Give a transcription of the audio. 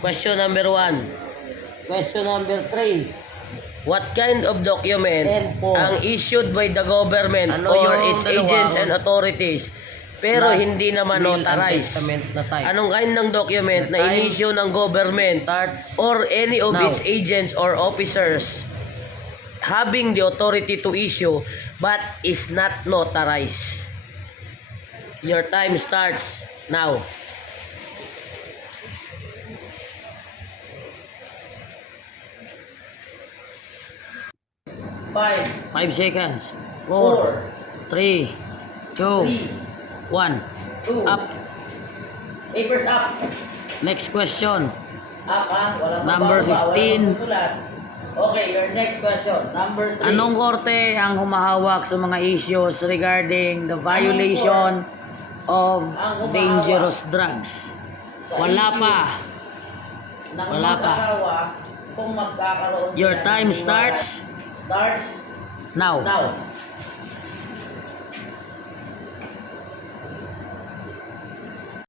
Question number 1. Question number 3. What kind of document And 4. ang issued by the government Ano or yung its dalawang agents and authorities pero last hindi naman will and notarized? testament na type? Anong kind ng document na Time in-issue ng government starts or any of now. its agents or officers having the authority to issue but is not notarized? Your time starts now. 5 seconds. 4, 3, 2, 1. 2. Up. Papers up. Next question. Up ha. Walang Number mababa, 15. walang susulat. Okay, your next question. Number 3. Anong korte ang humahawak sa mga issues regarding the violation of dangerous drugs? Sa Wala issues pa. ng Wala pa. mag-asawa kung magkakaroon Your sila ng time iwanan? starts Starts now. now.